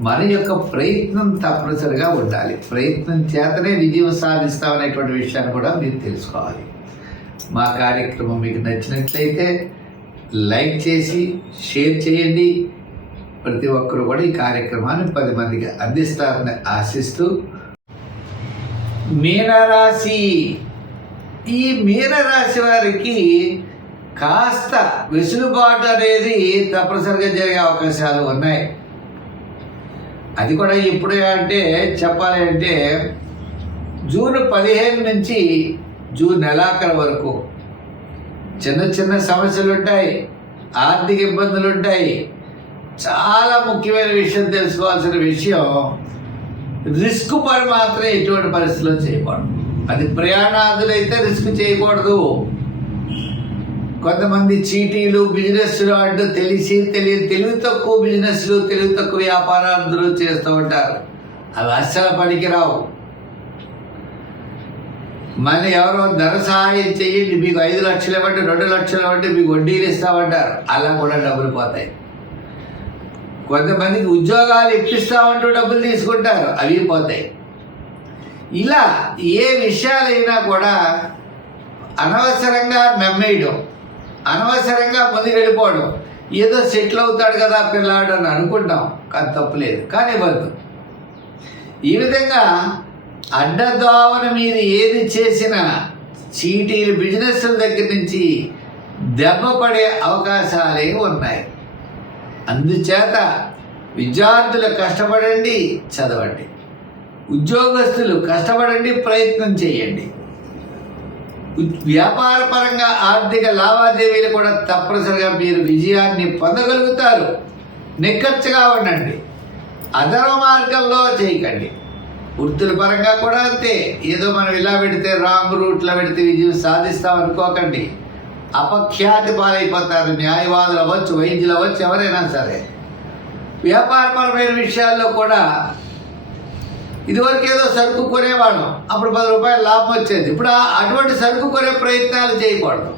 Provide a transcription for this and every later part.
మన యొక్క ప్రయత్నం తప్పనిసరిగా ఉండాలి. ప్రయత్నం చేతనే విజయం సాధిస్తామనేటువంటి విషయాన్ని కూడా మీరు తెలుసుకోవాలి. మా కార్యక్రమం మీకు నచ్చినట్లయితే లైక్ చేసి షేర్ చేయండి. ప్రతి ఒక్కరు కూడా ఈ కార్యక్రమాన్ని పది మందికి అందిస్తారని ఆశిస్తూ మీనరాశి. ఈ మీనరాశి వారికి కాస్త వెసులుబాటు అనేది తప్పనిసరిగా జరిగే అవకాశాలు ఉన్నాయి. అది కూడా ఎప్పుడు అంటే చెప్పాలి అంటే జూన్ పదిహేను నుంచి జూన్ నెలాఖరు వరకు చిన్న చిన్న సమస్యలు ఉంటాయి ఆర్థిక ఇబ్బందులు ఉంటాయి. చాలా ముఖ్యమైన విషయం తెలుసుకోవాల్సిన విషయం రిస్క్ పని మాత్రం ఎటువంటి పరిస్థితుల్లో చేయకూడదు. అది ప్రయాణాదులైతే రిస్క్ చేయకూడదు. కొంతమంది చీటీలు బిజినెస్లు అంటూ తెలిసి తెలియ తెలివి తక్కువ బిజినెస్లు తెలివి తక్కువ వ్యాపారాలు చేస్తూ ఉంటారు. అవి అస్సలు పనికిరావు మన ఎవరో ధర సహాయం చేయండి మీకు ఐదు లక్షలు ఇవ్వండి రెండు లక్షలు ఇవ్వండి మీకు వడ్డీలు ఇస్తామంటారు. అలా కూడా డబ్బులు పోతాయి. కొంతమందికి ఉద్యోగాలు ఇప్పిస్తామంటూ డబ్బులు తీసుకుంటారు అవి పోతాయి. ఇలా ఏ విషయాలైనా కూడా అనవసరంగా నమ్మేయడం. అనవసరంగా ముందుకు వెళ్ళిపోవడం ఏదో సెటిల్ అవుతాడు కదా పిల్లాడు అని అనుకుంటాం. కానీ తప్పులేదు కానీ వద్దు ఈ విధంగా అడ్డదోవన మీరు ఏది చేసినా చీటీలు బిజినెస్ల దగ్గర నుంచి దెబ్బ పడే అవకాశాలే ఉన్నాయి. అందుచేత విద్యార్థులు కష్టపడండి చదవండి. ఉద్యోగస్తులు కష్టపడండి ప్రయత్నం చేయండి. వ్యాపార పరంగా ఆర్థిక లావాదేవీలు కూడా తప్పనిసరిగా మీరు విజయాన్ని పొందగలుగుతారు. నిక్కచ్చగా ఉండండి. అధర్మ మార్గంలో చేయకండి. వృత్తుల పరంగా కూడా అంతే. ఏదో మనం ఇలా పెడితే రాంగ్ రూట్లో పెడితే విజయం సాధిస్తాం అనుకోకండి. అపఖ్యాతి పాలైపోతారు. న్యాయవాదులు అవ్వచ్చు వైద్యులు అవ్వచ్చు ఎవరైనా సరే. వ్యాపారపరమైన విషయాల్లో కూడా ఇదివరకు ఏదో సరుకు కొనేవాళ్ళం. అప్పుడు పది రూపాయలు లాభం వచ్చేది. ఇప్పుడు అటువంటి సరుకు కొనే ప్రయత్నాలు చేయకూడదు.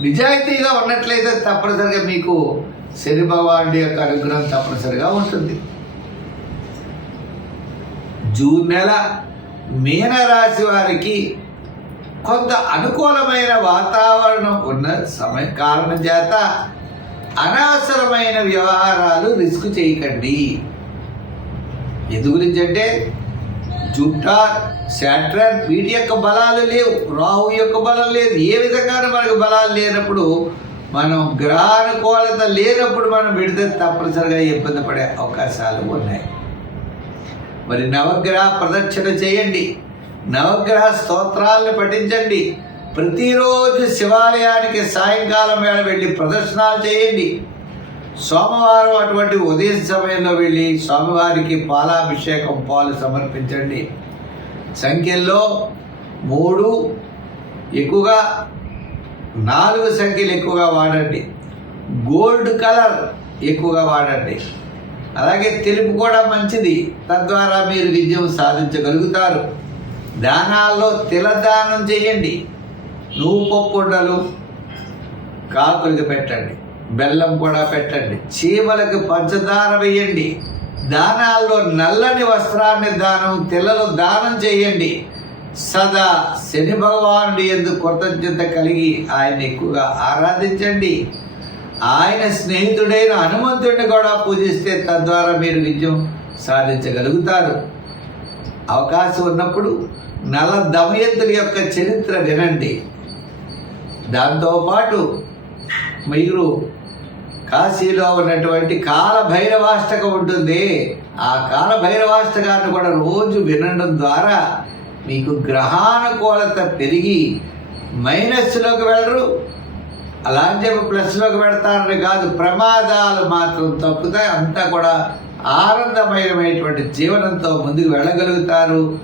నిజాయితీగా ఉన్నట్లయితే తప్పనిసరిగా మీకు శని భగవానుడి యొక్క అనుగ్రహం తప్పనిసరిగా ఉంటుంది. జూన్ నెల మీనరాశి వారికి కొంత అనుకూలమైన వాతావరణం ఉన్న సమయ కారణం చేత అనవసరమైన వ్యవహారాలు రిస్క్ చేయకండి. ఎందు గురించి అంటే జూపిటర్ శాట్రన్ వీటి యొక్క బలాలు లేవు రాహు యొక్క బలం లేదు. ఏ విధంగా మనకు బలాలు లేనప్పుడు మనం గ్రహానుకూలత లేనప్పుడు మనం విడితే తప్పనిసరిగా ఇబ్బంది పడే అవకాశాలు ఉన్నాయి. మరి నవగ్రహ ప్రదక్షిణ చేయండి. నవగ్రహ స్తోత్రాలను పఠించండి. ప్రతిరోజు శివాలయానికి సాయంకాలం వేళ వెళ్ళి ప్రదర్శనాలు చేయండి. సోమవారం అటువంటి ఉదయం సమయంలో వెళ్ళి స్వామివారికి పాలాభిషేకం పాలు సమర్పించండి. సంఖ్యల్లో మూడు ఎక్కువగా నాలుగు సంఖ్యలు ఎక్కువగా వాడండి. గోల్డ్ కలర్ ఎక్కువగా వాడండి. అలాగే తెలుపు కూడా మంచిది. తద్వారా మీరు విజయం సాధించగలుగుతారు. దానాల్లో తిలదానం చేయండి. నువ్వు పప్పుండలు కాకులకి పెట్టండి. బెల్లం కూడా పెట్టండి. చీమలకు పంచదార వేయండి. దానాల్లో నల్లని వస్త్రాన్ని దానం తెల్లలు దానం చేయండి. సదా శని భగవానుడి ఎందుకు కృతజ్ఞత కలిగి ఆయన ఎక్కువగా ఆరాధించండి. ఆయన స్నేహితుడైన హనుమంతుడిని కూడా పూజిస్తే తద్వారా మీరు విజయం సాధించగలుగుతారు. అవకాశం ఉన్నప్పుడు నల్ల దమయంతుల యొక్క చరిత్ర వినండి. దాంతోపాటు మీరు కాశీలో ఉన్నటువంటి కాలభైరవాష్టకం ఉంటుంది. ఆ కాలభైరవాష్టకాన్ని కూడా రోజు వినడం ద్వారా మీకు గ్రహానుకూలత పెరిగి మైనస్లోకి వెళ్ళరు అలాంటి చెప్పి ప్లస్లోకి పెడతారని కాదు ప్రమాదాలు మాత్రం తప్పుతాయి. అంతా కూడా ఆనందమయమైనటువంటి జీవనంతో ముందుకు వెళ్ళగలుగుతారు.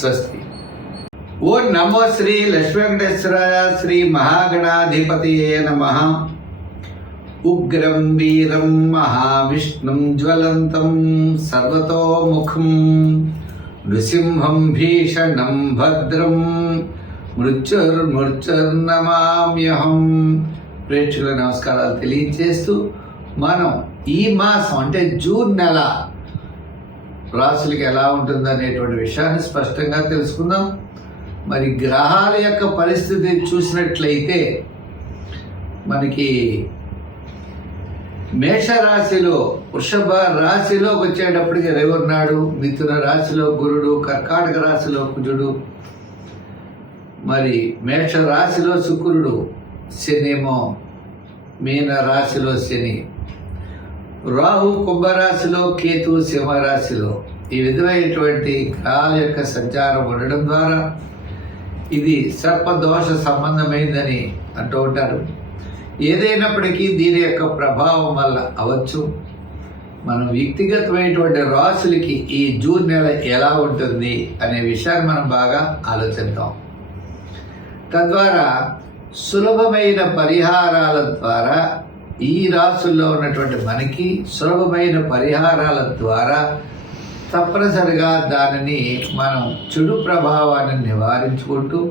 స్వస్తి. ఓ నమో శ్రీ లక్ష్మీ వెంకటేశ్వర శ్రీ మహాగణాధిపతియే నమ. ఉగ్రం వీరం మహావిష్ణుం జ్వలంతం సర్వతోముఖం నృసింహం భీషణం భద్రం మృత్యుర్మృత్యుర్నమామ్యహం ప్రేక్షకుల నమస్కారాలు తెలియజేస్తూ మనం ఈ మాసం అంటే జూన్ నెల రాసులకి ఎలా ఉంటుంది అనేటువంటి విషయాన్ని స్పష్టంగా తెలుసుకుందాం. మరి గ్రహాల యొక్క పరిస్థితి చూసినట్లయితే మనకి మేషరాశిలో వృషభ రాశిలోకి వచ్చేటప్పటికి రేవన్నాడు మిథున రాశిలో గురుడు కర్కాటక రాశిలో కుజుడు. మరి మేష రాశిలో శుక్రుడు శనేమో మీన రాశిలో శని. రాహు కుంభరాశిలో కేతు సింహరాశిలో. ఈ విధమైనటువంటి గ్రహాల యొక్క సంచారం ఉండడం ద్వారా ఇది సర్పదోష సంబంధమైందని అంటూ ఉంటారు. ఏదైనప్పటికీ దీని యొక్క ప్రభావం వల్ల అవచ్చు మనం వ్యక్తిగతమైనటువంటి రాసులకి ఈ జూన్ నెల ఎలా ఉంటుంది అనే విషయాన్ని మనం బాగా ఆలోచిద్దాం. తద్వారా సులభమైన పరిహారాల ద్వారా ఈ రాసుల్లో ఉన్నటువంటి మనకి సులభమైన పరిహారాల ద్వారా తప్పనిసరిగా దానిని మనం చెడు ప్రభావాన్ని నివారించుకుంటూ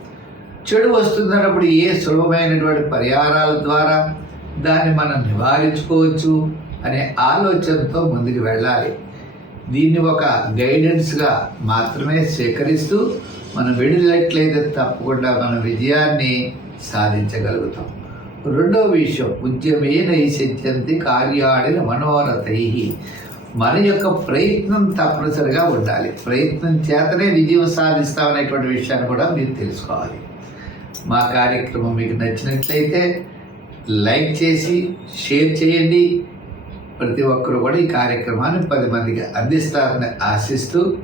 చెడు వస్తుందన్నప్పుడు ఏ సులభమైనటువంటి పరిహారాల ద్వారా దాన్ని మనం నివారించుకోవచ్చు అనే ఆలోచనతో ముందుకు వెళ్ళాలి. దీన్ని ఒక గైడెన్స్గా మాత్రమే సేకరిస్తూ మనం వెళ్ళినట్లయితే తప్పకుండా మన విజయాన్ని సాధించగలుగుతాం. రెండో విషయం ఉద్యమే నైసిద్ధ్యంతి కార్యాడిన మనోరథై. మన యొక్క ప్రయత్నం తప్పనిసరిగా ఉండాలి. ప్రయత్నం చేతనే విజయం సాధిస్తామనేటువంటి విషయాన్ని కూడా మీరు తెలుసుకోవాలి. మా కార్యక్రమం మీకు నచ్చినట్లయితే లైక్ చేసి షేర్ చేయండి. ప్రతి ఒక్కరు కూడా ఈ కార్యక్రమాన్ని పది మందికి అందిస్తారని ఆశిస్తూ